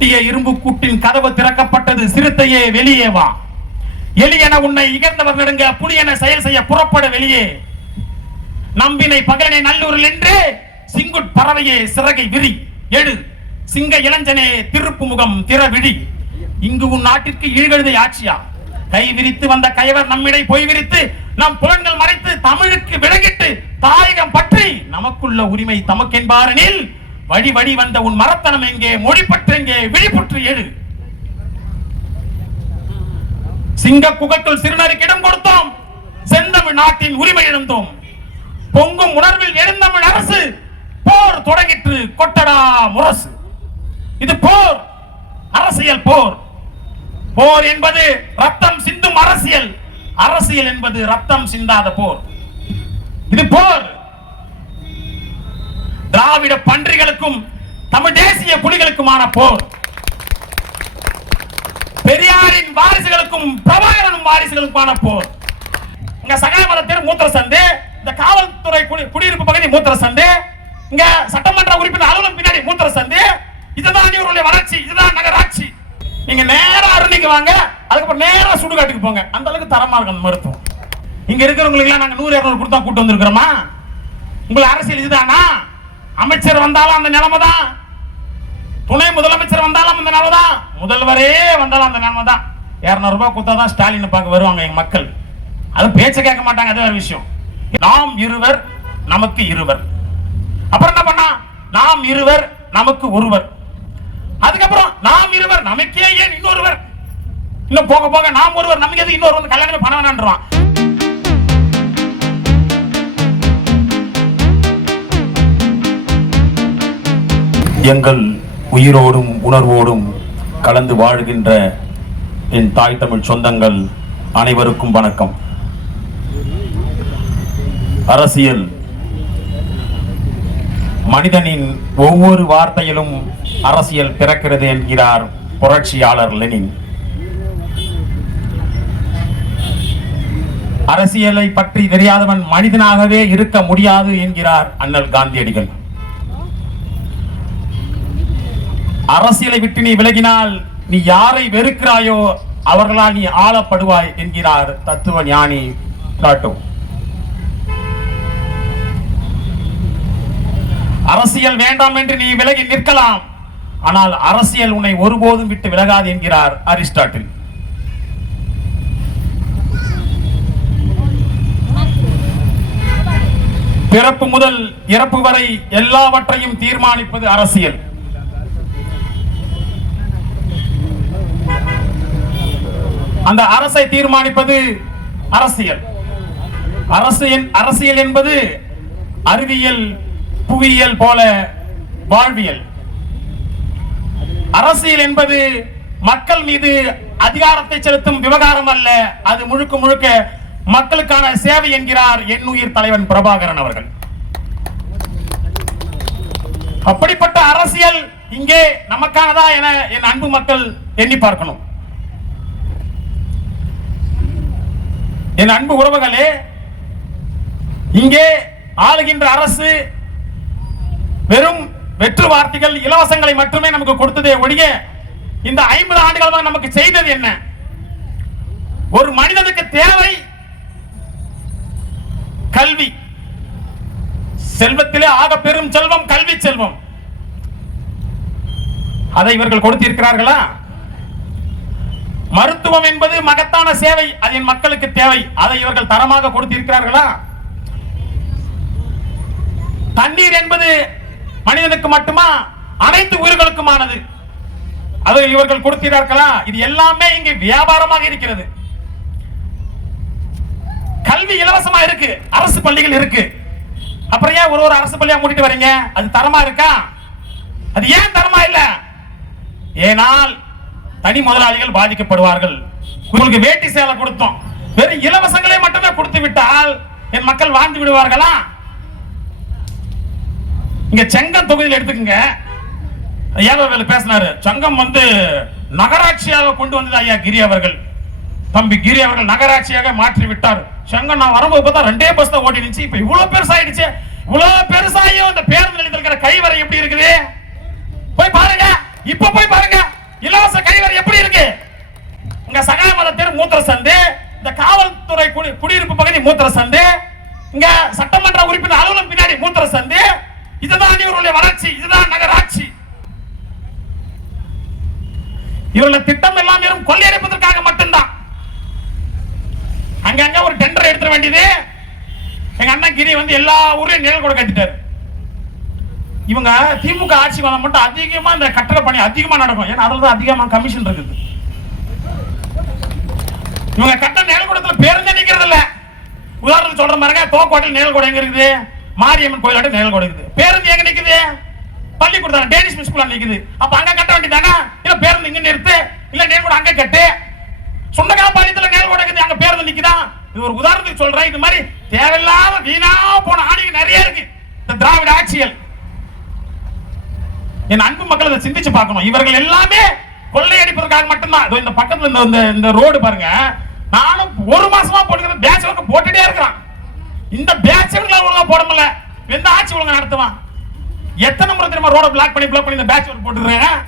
பூட்டிய இரும்பு கூட்டின் கதவு திறக்கப்பட்டது. சிறுத்தையே வெளியே வா, எலியென உன்னை இகழ்ந்தவர் நெடுங்க, புலியென செயல் செய்ய புறப்பட வெளியே. நம்பினை பகலனை நல்லூரில் என்று சிங்குட் பறவையே சிறகை விரி, எழு சிங்க இளஞ்சனே திருப்பு முகம் திறவிழி. இங்கு உன் நாட்டிற்கு ஈழ்கழுதை ஆட்சியா? கை விரித்து வந்த கயவர் நம்மிடை பொய் விரித்து நம் புலன்கள் மறைத்து தமிழுக்கு விளங்கிட்டு தாயகம் பற்றி நமக்குள்ள உரிமை தமக்கென்பாரனில் வழி வழி வந்த உன் மரத்தனம் எங்கே, மொழிப்பற்று எங்கே, விழிப்புற்று எழு. சிங்க குகைக்குள் சிறுநருக்கிடம் கொடுத்தோம், செந்தமிழ் நாட்டின் உரிமை இழந்தோம். பொங்கும் உணர்வில் எழுந்தமிழ் அரசு போர் தொடங்கிற்று, கொட்டடா முரசு. இது போர், அரசியல் போர். போர் என்பது ரத்தம் சிந்தும் அரசியல், அரசியல் என்பது ரத்தம் சிந்தாத போர். இது போர். திராவிட பன்றிகளுக்கும் தமிழ் தேசிய புலிகளுக்குமான போர். பெரியாரின் வாரிசுகளுக்கும் பிரபாகரனும் வாரிசுகளுக்குமான போர். இங்க சகாயமரத்தில் மூத்திர சந்து, இந்த காவல்துறை குடியிருப்பு பகுதி மூத்திர சந்து, இங்க சட்டமன்ற உறுப்பினர் அலுவலகம் பின்னாடி மூத்திர சந்து. இதுதான் இவருடைய வளர்ச்சி, இதுதான் நகராட்சி. நீங்க நேரா அருணிக்கு வாங்க, அதுக்கப்புறம் நேரா சுடுகாட்டுக்கு போங்க. அந்த அளவுக்கு தரமா இருக்கும் மருத்துவம். இங்க இருக்கிறவங்களுக்கு எல்லாம் நாங்க 100-200 கொடுத்தா கூட்டு வந்திருக்கிறோமா? உங்களுக்கு அரசியல் இதுதானா? அமைச்சர் வந்தாலும் அந்த நிலைமை தான், துணை முதலமைச்சர் வந்தாலும் அந்த நிலைமை தான், முதல்வரே வந்தாலும் அந்த நிலைமை தான். 200 ரூபாய் கொடுத்தாதான் ஸ்டாலின் பார்க்க வருவாங்க எங்க மக்கள். அது பேச்ச கேட்க மாட்டாங்க, அது வேற விஷயம். நாம் இருவர் நமக்கு இருவர். அப்புறம் என்ன பண்ணா? நாம் இருவர் நமக்கு ஒருவர். அதுக்கப்புறம் நாம் இருவர் நமக்கே ஏன் இன்னொருவர். இன்னும் போக போக நாம் ஒருவர் நமக்கு எது இன்னொரு வந்து கல்யாணமே பண்ண வேணான்றான். எங்கள் உயிரோடும் உணர்வோடும் கலந்து வாழ்கின்ற என் தாய் தமிழ் சொந்தங்கள் அனைவருக்கும் வணக்கம். அரசியல் மனிதனின் ஒவ்வொரு வார்த்தையிலும் அரசியல் பிறக்கிறது என்கிறார் புரட்சியாளர் லெனின். அரசியலை பற்றி தெரியாதவன் மனிதனாகவே இருக்க முடியாது என்கிறார் அண்ணல் காந்தியடிகள். அரசியலை விட்டு நீ விலகினால் நீ யாரை வெறுக்கிறாயோ அவர்களால் நீ ஆளப்படுவாய் என்கிறார் தத்துவ ஞானி பிளாட்டோ. அரசியல் வேண்டாம் என்று நீ விலகி நிற்கலாம், ஆனால் அரசியல் உன்னை ஒருபோதும் விட்டு விலகாது என்கிறார் அரிஸ்டாட்டில். பிறப்பு முதல் இறப்பு வரை எல்லாவற்றையும் தீர்மானிப்பது அரசியல். அந்த அரசை தீர்மானிப்பது அரசியல். அரசியல் என்பது அறிவியல், புவியியல் போல வாழ்வியல். அரசியல் என்பது மக்கள் மீது அதிகாரத்தை செலுத்தும் விவகாரம் அல்ல, அது முழுக்க முழுக்க மக்களுக்கான சேவை என்கிறார் எண்ணுயிர் தலைவன் பிரபாகரன் அவர்கள். அப்படிப்பட்ட அரசியல் இங்கே நமக்கானதா என என் அன்பு மக்கள் எண்ணி பார்க்கணும். என் அன்பு உறவுகளே, இங்கே ஆளுகின்ற அரசு வெறும் வெற்று வார்த்தைகள், இலவசங்களை மட்டுமே நமக்கு கொடுத்ததே ஒழிய இந்த 50 ஆண்டுகளாக நமக்கு செய்தது என்ன? ஒரு மனிதனுக்கு தேவை கல்வி. செல்வத்திலே ஆக பெரும் செல்வம் கல்வி செல்வம். அதை இவர்கள் கொடுத்திருக்கிறார்களா? மருத்துவம் என்பது மகத்தான சேவை, அது என் மக்களுக்கு தேவை, அதை இவர்கள் தரமாக கொடுத்திருக்கிறார்களா? தண்ணீர் என்பது மனிதனுக்கு மட்டுமா, அனைத்து உயிர்களுக்குமானது, அதை இவர்கள் கொடுக்கிறார்களா? இது எல்லாமே இங்கு வியாபாரமாக இருக்கிறது. கல்வி இலவசமா இருக்கு, அரசு பள்ளிகள் இருக்கு, அப்புறம் ஏன் ஒரு அரசு பள்ளியா மூடிட்டு வரீங்க? அது தரமா இருக்கா? அது ஏன் தரமா இல்ல? ஏனால் தனி முதலாளிகள் பாதிக்கப்படுவார்கள். உங்களுக்கு வேட்டி சேலை கொடுத்தோம், வெறும் இலவசங்களை மட்டுமே கொடுத்து விட்டால் என் மக்கள் வாழ்ந்து விடுவார்களா? இங்க செங்கம் தொகுதியில் எடுத்துக்கங்க, ஏவவேலு பேசினாரு, சங்கம் நகராட்சியாக கொண்டு வந்தது ஐயா கிரி அவர்கள், தம்பி கிரி அவர்கள் நகராட்சியாக மாற்றி விட்டார். சங்கம் நான் வரும்போது பார்த்தா 2 பஸ் தான் ஓடி இருந்துச்சு, இப்ப இவ்வளவு பெருசாயிடுச்சு. இவ்வளவு பெருசாயும் இந்த பேருந்து நிலையத்தில் இருக்கிற கைவரை எப்படி இருக்குது? போய் பாருங்க, இப்ப போய் பாருங்க. இலவச கழிவறை எப்படி இருக்கு? இங்க சகாயமலை தெரு மூத்திர சந்து, இந்த காவல்துறை குடியிருப்பு பகுதி மூத்திர சந்து, இங்க சட்டமன்ற உறுப்பினர் அலுவலகம் பின்னாடி மூத்திர சந்து. இதுதான் இவருடைய வளர்ச்சி, இதுதான் நகராட்சி. இவருடைய திட்டம் எல்லாம் வெறும் கொள்ளையடிப்பதற்காக மட்டும்தான். அங்கங்க ஒரு டெண்டர் எடுத்துட வேண்டியது. எங்க அண்ணன் கிரி வந்து எல்லா ஊர்லயும் நிழல் கூட கட்டிட்டாரு. இவங்க திமுக ஆட்சி வந்தா மட்டும் அதிகமா இந்த கட்டட பணி அதிகமா நடக்கும். ஏன்னா அதுலதான் அதிகமா கமிஷன் இருக்குது. இவங்க கட்ட நிழல் கூடத்துல பேருந்து நிக்கிறது இல்ல. உதாரணத்துக்கு சொல்ற பாருங்க, தோக்கோட்டையில் நிழல் கூட எங்க இருக்குது? மாரியம்மன் கோயிலாட்ட நிழல் கூட இருக்குது. பேருந்து எங்க நிக்குது? பள்ளிக்கூடம் டேனிஷ் ஸ்கூல்ல நிக்குது. அப்ப அங்க கட்ட வேண்டியதானே? இல்ல பேருந்து இங்க நிறுத்து, இல்ல நிழல் கூட அங்க கட்டு. சுண்டகாபாளையத்துல நிழல் கூட இருக்குது, அங்க பேருந்து நிக்குதா? இது ஒரு உதாரணத்துக்கு சொல்றேன். இது மாதிரி தேவையில்லாம வீணா போன ஆணைகள் நிறைய இருக்கு இந்த திராவிட ஆட்சிகள். என் அன்பு மக்கள் அதை சிந்திச்சு பார்க்கணும். இவர்கள் எல்லாமே கொள்ளையடிப்பதற்காக மட்டும்தான். இந்த பக்கத்துல இந்த ரோடு பாருங்க, நானும் ஒரு மாசமா போட்டுக்கிற பேட்ச் போட்டுட்டே இருக்கிறான். இந்த பேட்ச் ஒழுங்கா போட முடியல. எந்த ஆட்சி ஒழுங்கா நடத்துவான்? எத்தனை முறை தெரியுமா ரோட பிளாக் பண்ணி இந்த பேட்ச் போட்டுறேன்.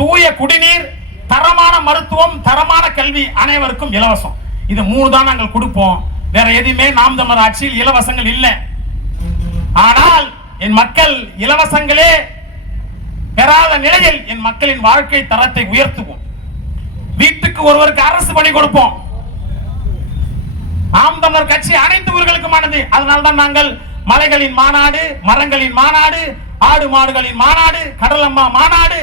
தூய குடிநீர், தரமான மருத்துவம், தரமான கல்வி அனைவருக்கும் இலவசம். இது 3 தான் நாங்கள் கொடுப்போம். வேற எதுவுமே நாம் தமிழர் ஆட்சியில் இலவசங்கள் இல்லை. ஆனால் என் மக்கள் இலவசங்களே பெறாத நிலையில் என் மக்களின் வாழ்க்கை தரத்தை உயர்த்துவோம். வீட்டுக்கு ஒருவருக்கு அரசு பணி கொடுப்போம். நாம் தமிழர் கட்சி அனைத்து ஊர்களுக்குமானது. அதனால்தான் நாங்கள் மலைகளின் மாநாடு, மரங்களின் மாநாடு, ஆடு மாடுகளின் மாநாடு, கடலம்மா மாநாடு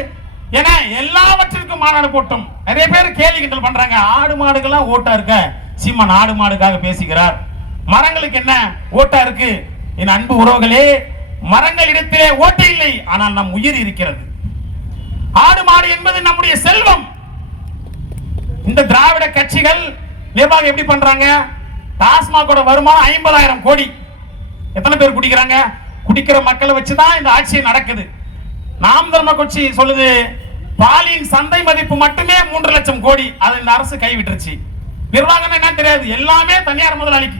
என எல்லாவற்றிற்கும் மாநாடு போட்டோம். நிறைய பேர் கேள்வி கிண்டல் பண்றாங்க. ஆடு மாடுகள்லாம் ஓட்டா இருக்க, சீமான் ஆடு மாடுக்காக பேசுகிறார். மரங்களுக்கு என்ன ஓட்டா இருக்கு? என் அன்பு உறவுகளே, மரங்கள் இடத்திலே ஓட்டு இல்லை, ஆனால் நம் உயிர் இருக்கிறது. ஆடு மாடு என்பது நம்முடைய செல்வம். இந்த திராவிட கட்சிகள் நிர்வாகம் எப்படி பண்றாங்க? டாஸ்மாகோட வருமானம் 50,000 கோடி. எத்தனை பேர் குடிக்கிறாங்க? குடிக்கிற மக்களை வச்சுதான் இந்த ஆட்சி நடக்குது. நாம் தமிழர் கட்சி சொல்லுது பாலின் சந்தை மதிப்பு மட்டுமே 3 லட்சம் கோடி. அதை இந்த அரசு கைவிட்டுருச்சு. நிர்வாகம் என்ன தெரியாது, எல்லாமே தனியார் முதலாளிக்கு.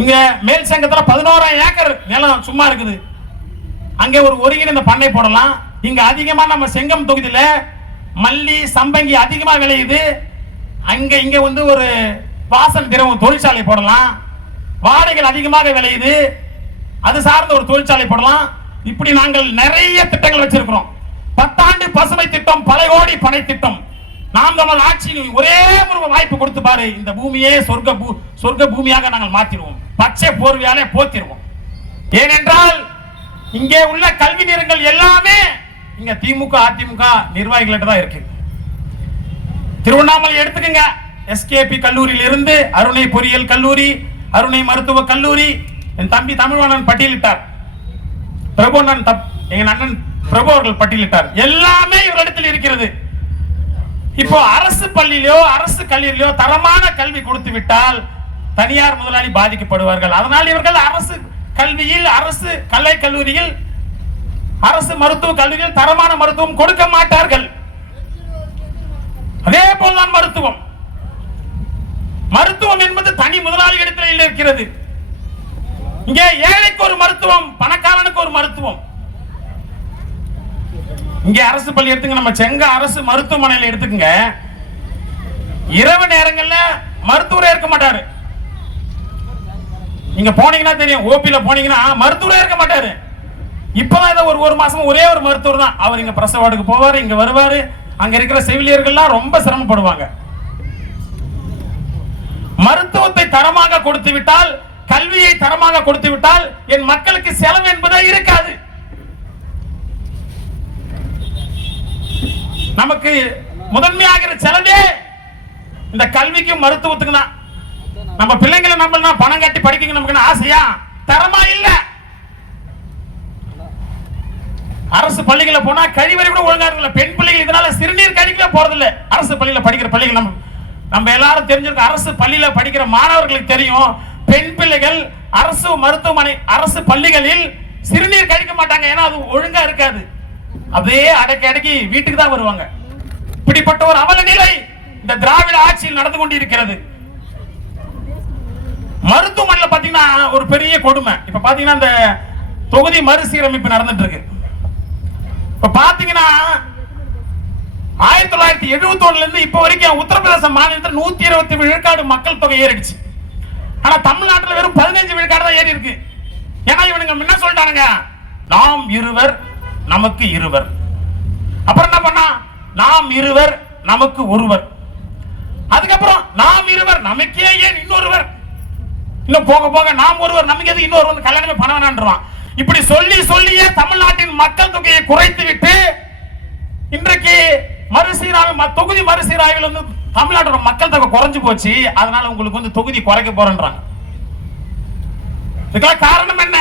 இங்க மேல் சங்கத்துல 11,000 ஏக்கர் நிலம் சும்மா இருக்குது. அங்க ஒரு ஒருங்கிணைந்த பண்ணை போடலாம். இங்க அதிகமா நம்ம செங்கம் தொகுதியில மல்லி சம்பங்கி அதிகமா விளையுது. அங்க இங்க வந்து ஒரு வாசன் திரவம் தொழிற்சாலை போடலாம். வாழைகள் அதிகமாக விளையுது, அது சார்ந்த ஒரு தொழிற்சாலை போடலாம். இப்படி நாங்கள் நிறைய திட்டங்கள் வச்சிருக்கிறோம். 10 ஆண்டு பசுமை திட்டம், பல கோடி பனை திட்டம். நாம் தமிழர் ஆட்சி ஒரே ஒரு வாய்ப்பு கொடுத்து பாரு, இந்த பூமியே சொர்க்க பூமியாக நாங்கள் மாத்திடுவோம். பச்சை போர்வையாலே போத்திடுவோம். ஏனென்றால் இங்கே உள்ள கல்வி நிறுவனங்கள் எல்லாமே இங்க திமுக அதிமுக நிர்வாகிகள்ட்ட தான் இருக்கு. திருவண்ணாமலை எடுத்துக்கங்க, எஸ்கேபி கல்லூரியில் இருந்து அருணை பொறியியல் கல்லூரி, அருணை மருத்துவ கல்லூரி, என் தம்பி தமிழ்வாணன் பட்டியலிட்டார். பிரபு எங்க அண்ணன் பிரபு அவர்கள் பட்டியலிட்டார். எல்லாமே இவரிடத்தில் இருக்கிறது. இப்போ அரசு பள்ளியிலோ அரசு கல்லூரியிலோ தரமான கல்வி கொடுத்து விட்டால் தனியார் முதலாளி பாதிக்கப்படுவார்கள். அதனால் இவர்கள் அரசு கல்வியில், அரசு கலை கல்லூரியில், அரசு மருத்துவ கல்லூரியில் தரமான மருத்துவம் கொடுக்க மாட்டார்கள். அதே போல்தான் மருத்துவம் என்பது தனி முதலாளிகளிடத்தில் இருக்கிறது. இங்கே ஏழைக்கு ஒரு மருத்துவம், பணக்காரனுக்கு ஒரு மருத்துவம். இங்கே அரசு பள்ளி எடுத்துங்க, நம்ம செங்க அரசு மருத்துவமனையில் எடுத்துக்கங்க. இரவு நேரங்கள்ல மருத்துவரே இருக்க மாட்டாரு. நீங்க போனீங்கன்னா தெரியும், ஓபில போனீங்கன்னா மருத்துவரே இருக்க மாட்டாரு. இப்பதான் ஒரு மாசம் ஒரே ஒரு மருத்துவர் தான். அவர் இங்க பிரசவ வார்டுக்கு போவாரு, இங்க வருவாரு. அங்க இருக்கிற செவிலியர்கள்லாம் ரொம்ப சிரமப்படுவாங்க. மருத்துவத்தை தரமாக கொடுத்து விட்டால், கல்வியை தரமாக கொடுத்து விட்டால் என் மக்களுக்கு செலவு என்பதே இருக்காது. நமக்கு முதன்மையாகிற செலவே இந்த கல்விக்கும் மருத்துவத்துக்கு தான். நம்ம பிள்ளைங்களை நம்ம பணம் கட்டி படிக்க நமக்கு ஆசையா? தரமா இல்ல. அரசு பள்ளிகளை போனா கழிவறை கூட ஒழுங்கா இருக்கல. பெண் பிள்ளைகள் இதனால சிறுநீர் கழிக்கல போறதில்ல. அரசு பள்ளியில படிக்கிற பிள்ளைகள் நம்ம எல்லாரும் தெரிஞ்சிருக்கோம். அரசு பள்ளியில படிக்கிற மாணவர்களுக்கு தெரியும், பெண் பிள்ளைகள் அரசு மருத்துவமனை, அரசு பள்ளிகளில் சிறுநீர் கழிக்க மாட்டாங்க. ஏன்னா அது ஒழுங்கா இருக்காது. அதே அடக்கி வீட்டுக்கு தான் வருவாங்க. இப்படிப்பட்ட ஒரு அவல நிலை இந்த திராவிட ஆட்சியில் நடந்து கொண்டிருக்கிறது. மருத்துவமனையில் பாத்தீங்கன்னா ஒரு பெரிய கொடுமை. இப்ப பாத்தீங்கன்னா இந்த தொகுதி மறுசீரமைப்பு நடந்துட்டு இருக்கு. இப்ப பாத்தீங்கன்னா 1971 இருந்து இப்ப வரைக்கும் உத்தரப்பிரதேச மாநிலத்தில் 120 விழுக்காடு மக்கள் தொகை ஏறிடுச்சு. ஆனா தமிழ்நாட்டில் வெறும் 15 விழுக்காடு தான் ஏறி இருக்கு. ஏன்னா இவனுங்க முன்ன சொல்லிட்டானுங்க, நாம் இருவர் நமக்கு இருவர். அப்புறம் என்ன பண்ணா, நாம் இருவர் நமக்கு ஒருவர். அதுக்கப்புறம் நாம் இருவர் நமக்கே ஏன் இன்னொருவர், இன்னும் போக போக நாம் ஒருவர் நமக்கு எது இன்னொரு வந்து கல்யாணமே பண்ண வேணான்றான். இப்படி சொல்லி சொல்லியே தமிழ்நாட்டின் மக்கள் தொகையை குறைத்து விட்டு இன்றைக்கு தொகுதி மறுசீராய்வில் வந்து தமிழ்நாட்டோட மக்கள் தொகை குறைஞ்சு போச்சு. அதனால உங்களுக்கு வந்து தொகுதி குறைக்க போறேன்றாங்க. இதுக்கெல்லாம் காரணம் என்ன?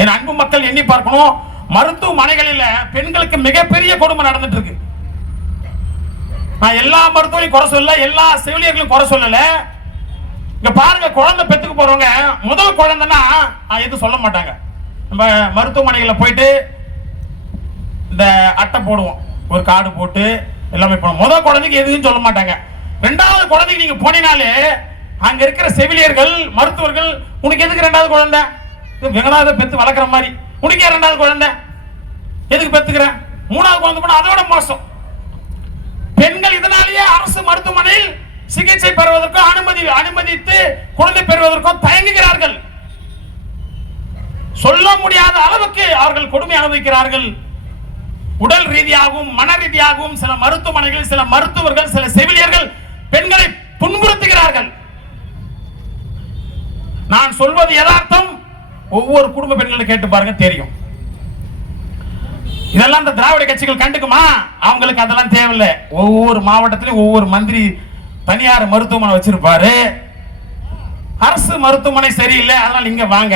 என் அன்பு மக்கள் எண்ணி பார்க்கணும். மருத்துவமனைகளில் பெண்களுக்கு மிகப்பெரிய கொடுமை நடந்துட்டு இருக்கு. நான் எல்லா மருத்துவரையும் குறை சொல்லல, எல்லா செவிலியர்களும் குறை சொல்லல. இங்க பாருங்க, குழந்தை பெத்துக்கு போறவங்க முதல் குழந்தைன்னா எதுவும் சொல்ல மாட்டாங்க. நம்ம மருத்துவமனைகளில் போயிட்டு இந்த அட்டை போடுவோம், ஒரு கார்டு போட்டு எல்லாமே போடுவோம். முதல் குழந்தைக்கு எதுவும் சொல்ல மாட்டாங்க. ரெண்டாவது குழந்தைக்கு நீங்க போனீங்கனாலே அங்க இருக்கிற செவிலியர்கள் மருத்துவர்கள், உனக்கு எதுக்கு ரெண்டாவது குழந்தை, வெங்கடாத பெத்து வளர்க்குற மாதிரி, உனக்கே ரெண்டாவது குழந்தை எதுக்கு பெத்துக்கிறேன், மூணாவது குழந்தை போனா அதோட மோசம். பெண்கள் இதனாலேயே அரசு மருத்துவமனையில் சிகிச்சை பெறுவதற்கும் அனுமதித்து குழந்தை பெறுவதற்கும் தயங்குகிறார்கள். சொல்ல முடியாத அளவுக்கு அவர்கள் கொடுமை அனுபவிக்கிறார்கள். உடல் ரீதியாகவும் மன ரீதியாகவும் சில மருத்துவமனைகளில் சில மருத்துவர்கள் சில செவிலியர்கள் பெண்களை துன்புறுத்துகிறார்கள். நான் சொல்வது யதார்த்தம். ஒவ்வொரு குடும்ப பெண்களை கேட்டு பாருங்க, தெரியும். இதெல்லாம் இந்த திராவிட கட்சிகள் கண்டுக்குமா? அவங்களுக்கு அதெல்லாம் தேவையில்லை. ஒவ்வொரு மாவட்டத்திலும் ஒவ்வொரு மந்திரி தனியார் மருத்துவமனை வச்சிருப்பாரு. அரசு மருத்துவமனை சரியில்லை, அதனால இங்க வாங்க,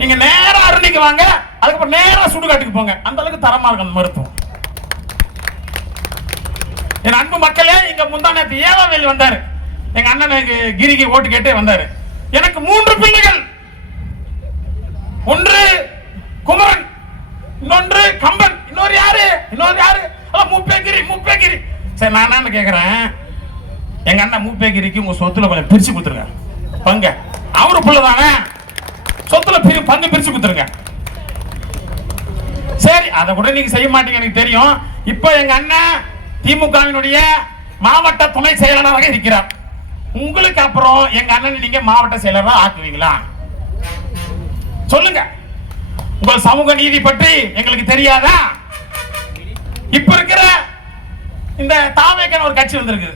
நீங்க நேரா அருணிக்கு வாங்க, அதுக்கப்புறம் நேரா சுடுகாட்டுக்கு போங்க. அந்த அளவுக்கு தரமா இருக்கும் அந்த மருத்துவம். என் அன்பு மக்களே, இங்க முந்தா நேற்று ஏவாவேல் வந்தாரு. எங்க அண்ணனுக்கு கிரிக்கு ஓட்டு கேட்டு வந்தாரு. எனக்கு 3 பிள்ளைகள், ஒன்று குமரன், இன்னொன்று கம்பன், இன்னொரு யாரு மூப்பேகிரி. சரி, நான் என்ன கேக்குறேன், எங்க அண்ணன் மூப்பேகிரிக்கு உங்க சொத்துல கொஞ்சம் பிரிச்சு கொடுத்துருங்க பங்க. அவரு பிள்ளைதானே, சொத்துல பங்கு பிரிச்சு கொடுத்துருங்க. சரி, அதை கூட நீங்க செய்ய மாட்டீங்க, எனக்கு தெரியும். இப்ப எங்க அண்ணன் திமுகவினுடைய மாவட்ட துணை செயலாளராக இருக்கிறார். உங்களுக்கு அப்புறம் எங்க அண்ணன் நீங்க மாவட்ட செயலராக ஆக்குவீங்களா? சொல்லுங்க. உங்கள் சமூக நீதி பற்றி எங்களுக்கு தெரியாதா? இப்ப இருக்கிற இந்த தாவேக்கன் ஒரு கட்சி வந்திருக்கு.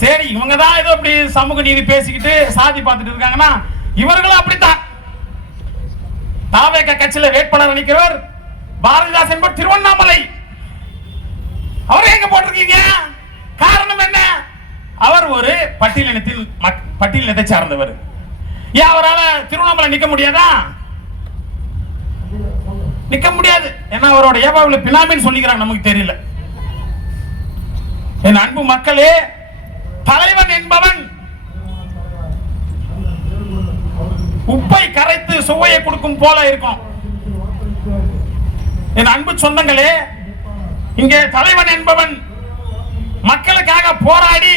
சரி, இவங்க தான் ஏதோ அப்படி சமூக நீதி பேசிக்கிட்டு சாதி பார்த்துட்டு இருக்காங்கன்னா, இவர்களும் அப்படித்தான். தாவேக்க கட்சியில வேட்பாளர் நிற்கிறவர் பாரதிதாசன் என்பவர் திருவண்ணாமலை. அவரை எங்க போட்டிருக்கீங்க? காரணம் என்ன? அவர் ஒரு பட்டியலினத்தை சார்ந்தவர். ஏன் அவரால் திருவண்ணாமலை நிக்க முடியாதா? நிக்க முடியாது. ஏன்னா அவரோட ஏவாவில் பினாமின்னு சொல்லிக்கிறாங்க, நமக்கு தெரியல. என் அன்பு மக்களே, தலைவன் என்பவன் உப்பை கரைத்து சுவையை கொடுக்கும் போல இருக்கும். என் அன்பு சொந்தங்களே, இங்கே தலைவன் என்பவன் மக்களுக்காக போராடி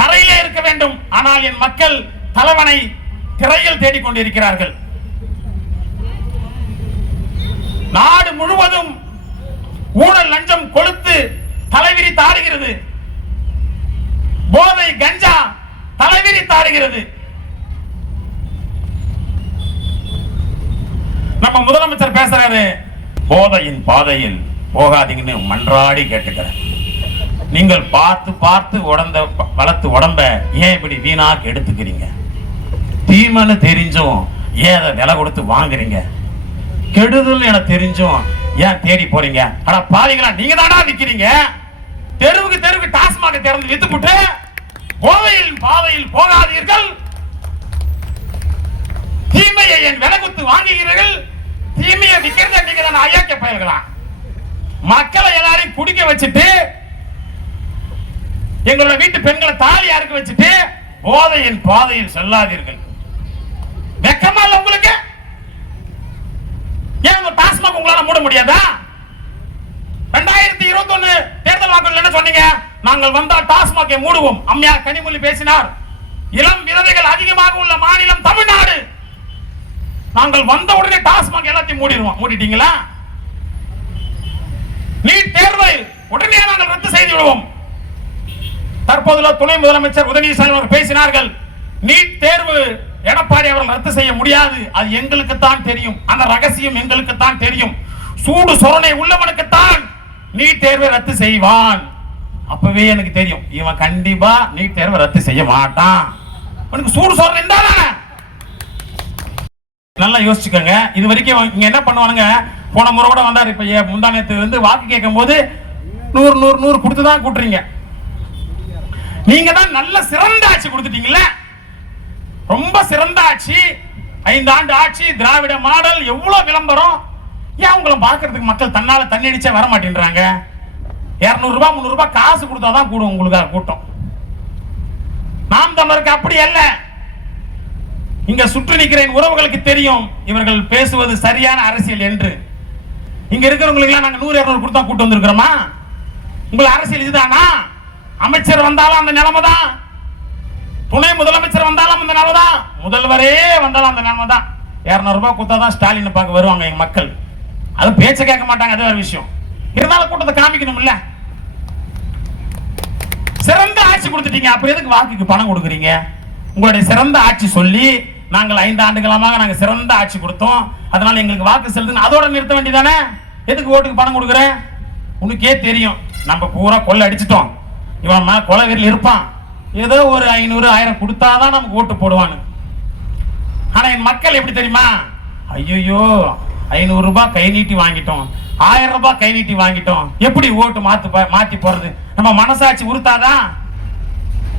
தரையிலே இருக்க வேண்டும். ஆனால் என் மக்கள் தலைவனை திரையில் தேடிக்கொண்டிருக்கிறார்கள். நாடு முழுவதும் ஊழல் லஞ்சம் கொளுத்து தலைவிரி தாடுகிறது. போதை கஞ்சா தலைவிரி தாடுகிறது. நம்ம முதலமைச்சர் பேசுறாரு, போதையின் பாதையில் போகாதீங்கன்னு மன்றாடி கேட்டுக்கிறேன். நீங்கள் பார்த்து பார்த்து வளர்த்து உடம்ப ஏன் இப்படி வீணாக்கு எடுத்துக்கிறீங்க? தீமைன்னு தெரிஞ்சும் ஏன் அதை விலை கொடுத்து வாங்குறீங்க? கெடுதல் என தெரிஞ்சும் ஏன் தேடி போறீங்க? ஆனா பாருங்களா, நீங்க தானா நிக்கிறீங்க. தெருவுக்கு டாஸ்மாக திறந்து வித்துப்புட்டு போதையில் பாதையில் போகாதீர்கள், தீமையை என் விலை கொடுத்து வாங்குகிறீர்கள், தீமையை விற்கிறத நீங்க தான் ஐயாக்க பயல்களா? மக்களை எல்லாரையும் குடிக்க வச்சுட்டு எங்களோட வீட்டு பெண்களை தாலி அறுக்க வச்சுட்டு போதையின் பாதையில் செல்லாதீர்கள். வெக்கமா இல்ல உங்களுக்கு? ஏன் உங்க டாஸ்மாக் உங்களால மூட முடியாதா? 2021 தேர்தல் வாக்குகள் என்ன சொன்னீங்க? நாங்கள் வந்தால் டாஸ்மாக்கை மூடுவோம். அம்மையார் கனிமொழி பேசினார். இளம் விதவைகள் அதிகமாக உள்ள மாநிலம் தமிழ்நாடு. நாங்கள் வந்த உடனே டாஸ்மாக் எல்லாத்தையும் மூடிட்டீங்களா? நீட் தேர்வை உடனே நாங்கள் ரத்து செய்து விடுவோம். தற்போதுள்ள துணை முதலமைச்சர் உதயநிதி ஸ்டாலின் அவர்கள் பேசினார்கள். நீட் தேர்வு எடப்பாடி அவர்கள் ரத்து செய்ய முடியாது, அது எங்களுக்கு தான் தெரியும், அந்த ரகசியம் எங்களுக்கு தான் தெரியும், சூடு சொரணை உள்ளவனுக்கு தான் நீட் தேர்வை ரத்து செய்வான். அப்பவே எனக்கு தெரியும் இவன் கண்டிப்பா நீட் தேர்வை ரத்து செய்ய மாட்டான். உனக்கு சூடு சொரணை இருந்தானே. நல்லா யோசிச்சுக்கோங்க. இது வரைக்கும் இங்க என்ன பண்ணுவானுங்க, போன முறை கூட வந்தார், இப்ப முந்தானத்து வந்து வாக்கு கேட்கும் போது 100 கொடுத்துதான் கூட்டுறீங்க. நீங்க தான் நல்ல சிறந்த ஆட்சி கொடுத்துட்டீங்கல்ல, ரொம்ப சிறந்த ஆட்சி, 5 ஆண்டு ஆட்சி, திராவிட மாடல், எவ்வளவு விளம்பரம். ஏன் உங்களை பார்க்கறதுக்கு மக்கள் தன்னால தண்ணடிச்சே வர மாட்டேன்றாங்க? 200 ரூபாய் 300 ரூபாய் காசு கொடுத்தாதான் கூடும் உங்களுக்கு கூட்டம். நாம் தமிழருக்கு அப்படி அல்ல. இங்க சுற்றி நிற்கிற உறவுகளுக்கு தெரியும் இவர்கள் பேசுவது சரியான அரசியல் என்று. இங்க இருக்கிறவங்களுக்கு எல்லாம் நாங்க 100 200 கொடுத்தா கூட்டு வந்திருக்கிறோமா? உங்கள் அரசியல் இதுதானா? அமைச்சர் வந்தாலும் அந்த நிலைமை தான், துணை முதலமைச்சர் வந்தாலும் அந்த நிலைமை தான், முதல்வரே வந்தாலும் அந்த நிலைமை தான். 200 ரூபாய் கொடுத்தாதான் ஸ்டாலின் பார்க்க வருவாங்க எங்க மக்கள். அது பேச்ச கேட்க மாட்டாங்க, அது ஒரு விஷயம். இருந்தாலும் கூட்டத்தை காமிக்கணும் இல்ல. சிறந்த ஆட்சி கொடுத்துட்டீங்க, அப்ப எதுக்கு வாக்குக்கு பணம் கொடுக்குறீங்க? உங்களுடைய சிறந்த ஆட்சி சொல்லி நாங்கள் 5 ஆண்டுகளமாக நாங்க சிறந்த ஆட்சி கொடுத்தோம், அதனால எங்களுக்கு வாக்கு செலுத்துங்க, அதோட நிறுத்த வேண்டியதானே. எதுக்கு ஓட்டுக்கு பணம் கொடுக்குற? உனக்கே தெரியும் நம்ம பூரா கொள்ளை அடிச்சிட்டோம், இவன் கொலை வீரில் இருப்பான், ஏதோ ஒரு 500 1000 கொடுத்தாதான் நமக்கு ஓட்டு போடுவானு. ஆனா என் மக்கள் எப்படி தெரியுமா? ஐயோ 500 ரூபாய் கை நீட்டி வாங்கிட்டோம், 1000 ரூபாய் கை நீட்டி வாங்கிட்டோம், எப்படி ஓட்டு மாத்தி போறது? நம்ம மனசாட்சி உறுத்தாதான்?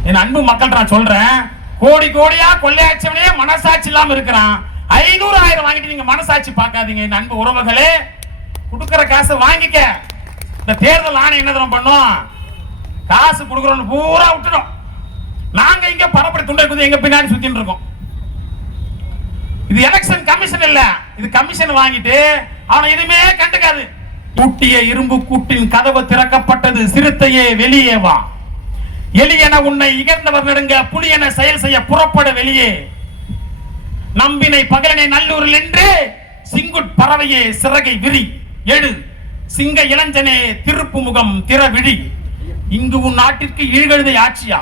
என் அன்பு மக்கள் நான் சொல்றேன், கோடி கோடியா கொள்ளையாச்சவனே மனசாட்சி இல்லாம இருக்கிறான். 500 1000 வாங்கிட்டு நீங்க மனசாட்சி பார்க்காதீங்க. என் அன்பு உறவுகளே, கொடுக்கிற காசை வாங்கிக்க. இந்த தேர்தல் ஆணையம் என்ன தரம் பண்ணும்? காசு கொடுக்கறோம் பூரா விட்டுடும். நாங்க இங்க பரப்பரை துண்டை குதி எங்க பின்னாடி சுத்தின்னு இருக்கோம். இது எலெக்ஷன் கமிஷன் இல்ல, இது கமிஷன் வாங்கிட்டு அவனை எதுவுமே கண்டுக்காது. கூட்டிய இரும்பு கூட்டின் கதவு திறக்கப்பட்டது, சிறுத்தையே வெளியே வா, எலியென உன்னை இகழ்ந்தவர் நெடுங்க, புலியென செயல் செய்ய புறப்பட வெளியே, நம்பினை பகலனை நல்லூரில் என்று சிங்குட் பறவையே சிறகை விரி, எழு சிங்க இளஞ்சனே திருப்பு முகம் திறவிழி, இங்கு உன் நாட்டிற்கு ஈழ்கழுதை ஆட்சியா,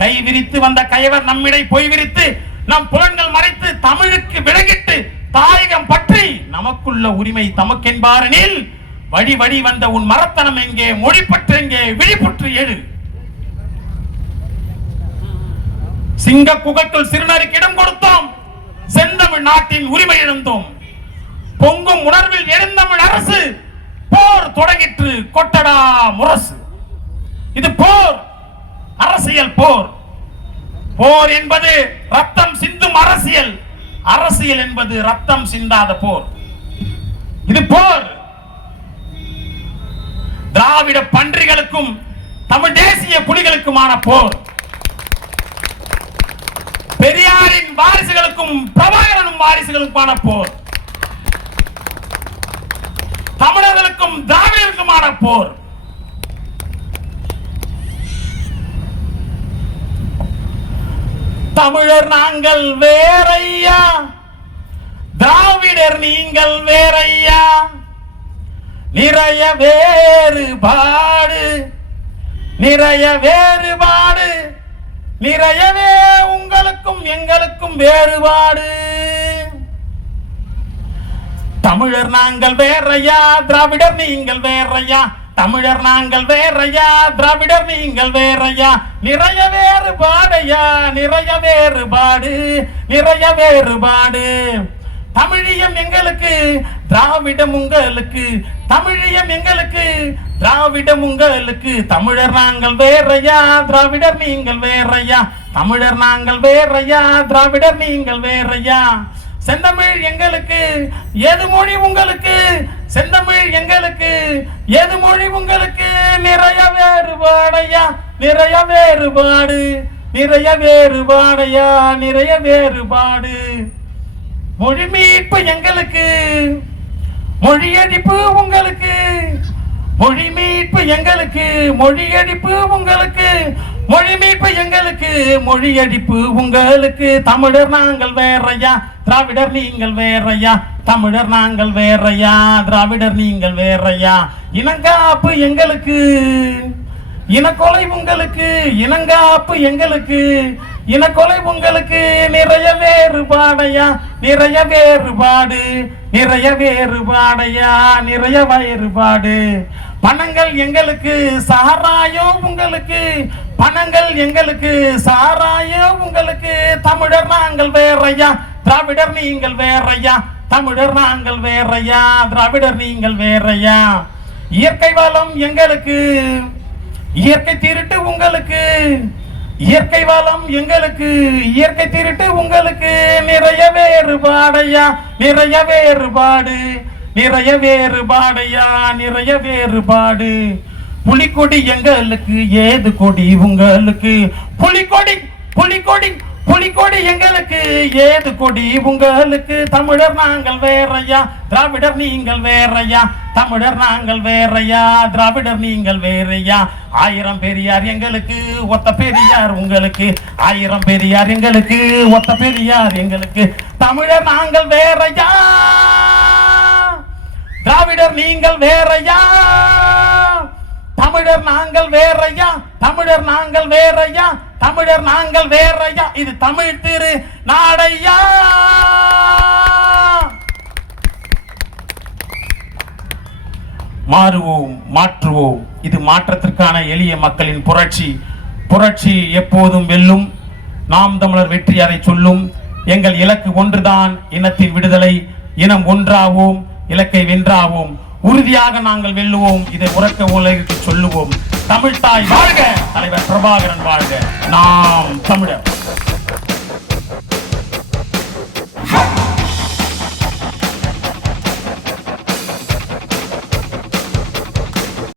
கை விரித்து வந்த கயவர் நம்மிடை பொய் விரித்து நம் புலன்கள் மறைத்து தமிழுக்கு விளங்கிட்டு தாயகம் பற்றி நமக்குள்ள உரிமை தமக்கென்பாரனில் வழி வழி வந்த உன் மரத்தனம் எங்கே, மொழிப்பற்று எங்கே, விழிப்புற்று எழு, சிங்க குகைக்குள் சிறுநருக்கு இடம் கொடுத்தோம், செந்தமிழ் நாட்டின் உரிமை இழந்தோம், பொங்கும் உணர்வில் எழுந்தமிழ் அரசு போர் தொடங்கிற்று கொட்டடா முரசு. இது போர், அரசியல் போர். போர் என்பது ரத்தம் சிந்தும் அரசியல், அரசியல் என்பது ரத்தம் சிந்தாத போர். இது போர். திராவிட பன்றிகளுக்கும் தமிழ் தேசிய புலிகளுக்குமான போர். பெரியாரின் வாரிசுகளுக்கும் பிரபாகரனும் வாரிசுகளுக்குமான போர். தமிழர்களுக்கும் திராவிடர்களுக்குமான போர். தமிழர் நாங்கள் வேறையா, திராவிடர் நீங்கள் வேறையா, நிறைய வேறுபாடு, நிறைய வேறுபாடு, நிறையவே உங்களுக்கும் எங்களுக்கும் வேறுபாடு. தமிழர் நாங்கள் வேறையா, திராவிடர் நீங்கள் வேறையா, தமிழர் நாங்கள் வேறையா, திராவிடர் நீங்கள் வேறையா, நிறைய வேறுபாடையா, நிறைய வேறுபாடு, நிறைய வேறுபாடு. தமிழியம் எங்களுக்கு, திராவிடம் உங்களுக்கு, தமிழியம் எங்களுக்கு, திராவிடம் உங்களுக்கு, தமிழர் நாங்கள் வேறையா, திராவிடர் நீங்கள் வேறையா, தமிழர் நாங்கள் வேறையா, திராவிடர் நீங்கள் வேறையா, செந்தமிழ் எங்களுக்கு, எது மொழி உங்களுக்கு, செந்தமிழ் எங்களுக்கு, எது மொழி உங்களுக்கு, நிறைய வேறுபாடையா, நிறைய வேறுபாடு, நிறைய வேறுபாடையா, நிறைய வேறுபாடு. மொழி மீட்பு எங்களுக்கு, மொழியடிப்பு உங்களுக்கு, மொழி மீட்பு எங்களுக்கு, மொழியடிப்பு உங்களுக்கு, மொழி மீட்பு எங்களுக்கு, மொழியடிப்பு உங்களுக்கு, தமிழர் நாங்கள் வேறையா, திராவிடர் நீங்கள் வேறையா, தமிழர் நாங்கள் வேறையா, திராவிடர் நீங்கள் வேறையா. இனங்காப்பு எங்களுக்கு, இனக்கொலை உங்களுக்கு, இனங்காப்பு எங்களுக்கு, இனக்கொலை உங்களுக்கு. நிறைய வேறுபாடையா, நிறைய வேறுபாடு, நிறைய வேறுபாடையா, நிறைய வேறுபாடு. பணங்கள் எங்களுக்கு, சாராயம் உங்களுக்கு, பணங்கள் எங்களுக்கு, சாராயம் உங்களுக்கு. தமிழர் நாங்கள் வேறையா, திராவிடர் நீங்கள் வேறையா, தமிழர் நாங்கள் வேறையா, திராவிடர் நீங்கள் வேறையா. இயற்கை வளம் எங்களுக்கு, இயற்கை திருட்டு உங்களுக்கு, இயற்கை வளம் எங்களுக்கு, இயற்கை திருட்டு உங்களுக்கு. நிறைய வேறுபாடையா, நிறைய வேறுபாடு, நிறைய வேறுபாடையா, நிறைய வேறுபாடு. புலிக்கொடி எங்களுக்கு, ஏது கொடி உங்களுக்கு, புலிக்கொடி புலிக்கொடி புலிக்கொடி எங்களுக்கு, ஏது கொடி உங்களுக்கு. தமிழர் நாங்கள் வேறையா, திராவிடர் நீங்கள் வேறையா, தமிழர் நாங்கள் வேறையா, திராவிடர் நீங்கள் வேறையா. 1000 பெரியார் எங்களுக்கு, ஒத்த பெரியார் உங்களுக்கு, 1000 பெரியார் எங்களுக்கு, ஒத்த பெரியார் எங்களுக்கு. தமிழர் நாங்கள் வேறையா, திராவிடர் நீங்கள் வேறையா, தமிழர் நாங்கள் வேறையா, தமிழர் நாங்கள் வேறையா, தமிழர் நாங்கள் வேறையா. இது தமிழ் திரு நாடையா. மாறுவோம், மாற்றுவோம். இது மாற்றத்திற்கான எளிய மக்களின் புரட்சி. புரட்சி எப்போதும் வெல்லும். நாம் தமிழர் வெற்றி அதை சொல்லும். எங்கள் இலக்கு ஒன்றுதான், இனத்தின் விடுதலை. இனம் ஒன்றாவோம், இலக்கை வென்றாவோம். உறுதியாக நாங்கள் வெல்லுவோம். இதை உறக்க உலகிற்கு சொல்லுவோம். தமிழ்தாய் வாழ்க, தலைவர் பிரபாகரன் வாழ்க. நாம் தமிழர்.